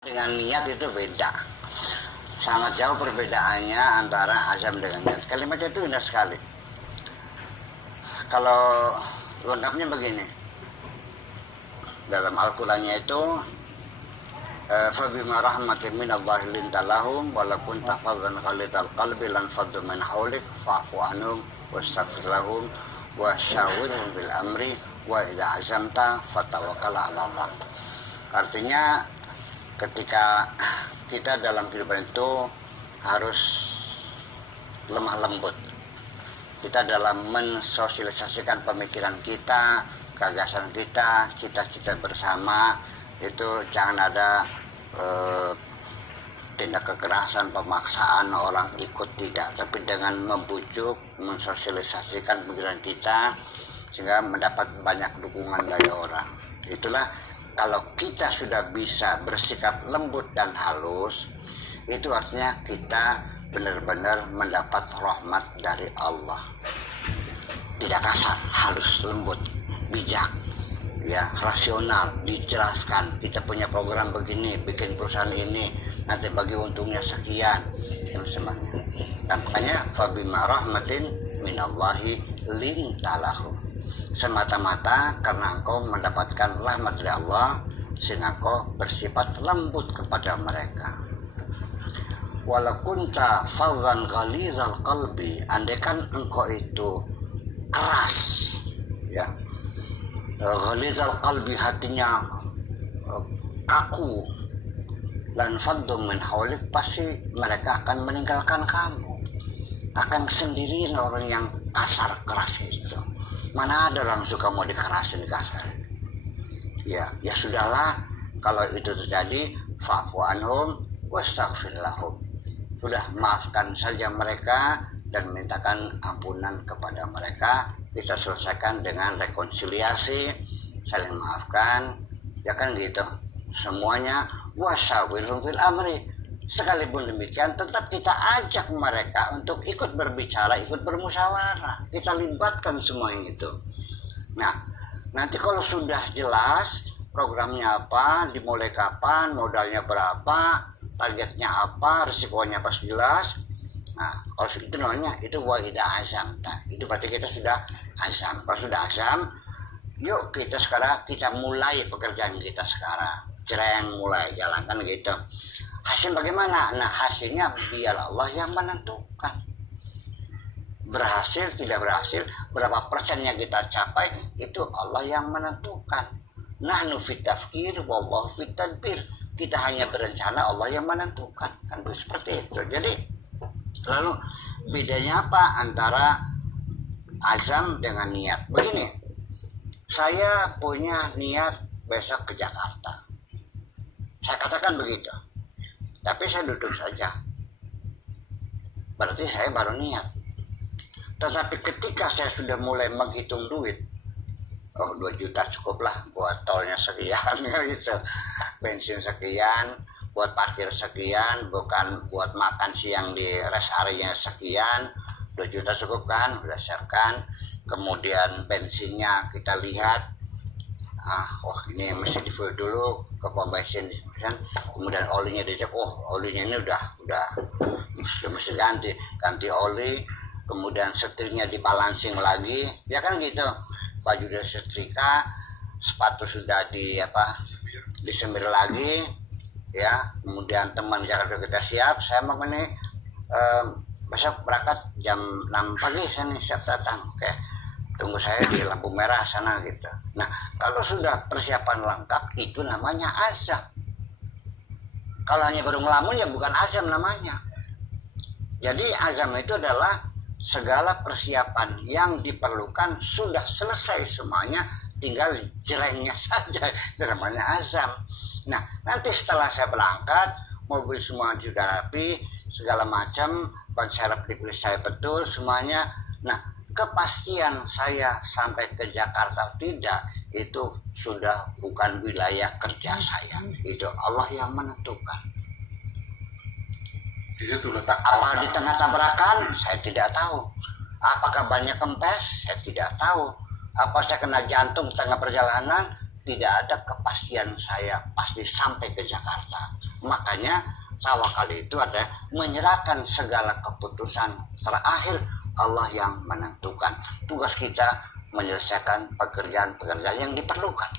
Dengan niat itu beda, sangat jauh perbedaannya antara azam dengan niat. Kalimatnya itu indah sekali. Kalau lengkapnya begini, dalam Al-Qurannya itu fabima rahmatin minallahi linta lahum walaupun tafadzan ghalidhal qalbi lan faddu min hawlik fa'fu anhum wastaghfir lahum wa syawirhum bil amri wa idza azamta fatawakkal 'ala Allah. Artinya ketika kita dalam kehidupan itu harus lemah lembut. Kita dalam mensosialisasikan pemikiran kita, gagasan kita, cita-cita bersama, itu jangan ada tindak kekerasan, pemaksaan orang ikut, tidak, tapi dengan membujuk, mensosialisasikan pemikiran kita sehingga mendapat banyak dukungan dari orang. Itulah kalau kita sudah bisa bersikap lembut dan halus, itu artinya kita benar-benar mendapat rahmat dari Allah. Tidak kasar, halus, lembut, bijak, ya, rasional, dijelaskan. Kita punya program begini, bikin perusahaan ini, nanti bagi untungnya sekian, dan semuanya. Dan makanya fabima rahmatin minallahi lintalahum. Semata-mata karena engkau mendapatkan rahmat dari Allah sehingga engkau bersifat lembut kepada mereka. Walakunta fadhan ghalizal qalbi, andaikan engkau itu keras, ya, ghalizal qalbi, hatinya kaku, lan faddu min hawlik, pasti mereka akan meninggalkan kamu, akan sendirian orang yang kasar keras itu. Mana ada orang suka mau dikerasin kasar? Ya sudahlah, kalau itu terjadi, fa'fu anhum wastaghfir lahum. Sudah, maafkan saja mereka dan mintakan ampunan kepada mereka. Kita selesaikan dengan rekonsiliasi, saling maafkan, ya kan gitu. Semuanya wasyawirhum fil amri. Sekalipun demikian, tetap kita ajak mereka untuk ikut berbicara, ikut bermusyawarah. Kita libatkan semua itu. Nah, nanti kalau sudah jelas programnya apa, dimulai kapan, modalnya berapa, targetnya apa, risikonya pas jelas. Nah, kalau itu namanya itu wa'idha azam. Nah, itu berarti kita sudah azam. Kalau sudah azam, yuk kita mulai pekerjaan kita sekarang. Cereng, mulai jalankan gitu. Hasil bagaimana? Nah, hasilnya biar Allah yang menentukan. Berhasil, tidak berhasil, berapa persennya kita capai, itu Allah yang menentukan. Nahnu fit tafkir, wallahu fit tadbir. Kita hanya berencana, Allah yang menentukan. Kan seperti itu. Jadi, lalu bedanya apa antara azam dengan niat? Begini, saya punya niat besok ke Jakarta. Saya katakan begitu. Tapi saya duduk saja. Berarti saya baru niat. Tetapi ketika saya sudah mulai menghitung duit, 2 juta cukuplah buat tolnya sekian, gitu. Bensin sekian, buat parkir sekian, bukan buat makan siang di rest area sekian, 2 juta cukup kan, udah siapkan. Kemudian bensinnya kita lihat, ini mesti di full dulu ke pom bensin, kemudian olinya dicek, olinya ini udah mesti ganti oli, kemudian setirnya dibalancing lagi, ya kan gitu. Baju udah setrika, sepatu sudah disemir lagi, ya. Kemudian teman Jakarta kita siap, saya mau ini besok berangkat jam 6 pagi, saya nih siap datang, oke. Tunggu saya di lampu merah sana gitu. Nah, kalau sudah persiapan lengkap, itu namanya azam. Kalau hanya baru ngelamun, ya bukan azam namanya. Jadi azam itu adalah segala persiapan yang diperlukan sudah selesai semuanya, tinggal jerengnya saja, itu namanya azam. Nah, nanti setelah saya berangkat, mobil semua sudah rapi, segala macam, ban serep dipilih saya betul semuanya. Nah, kepastian saya sampai ke Jakarta tidak, itu sudah bukan wilayah kerja saya. Itu Allah yang menentukan. Di situ letak apa di tengah tabrakan, saya tidak tahu. Apakah banyak kempes, saya tidak tahu. Apa saya kena jantung tengah perjalanan, tidak ada kepastian saya pasti sampai ke Jakarta. Makanya tawakal itu ada menyerahkan segala keputusan terakhir Allah yang menentukan. Tugas kita menyelesaikan pekerjaan-pekerjaan yang diperlukan.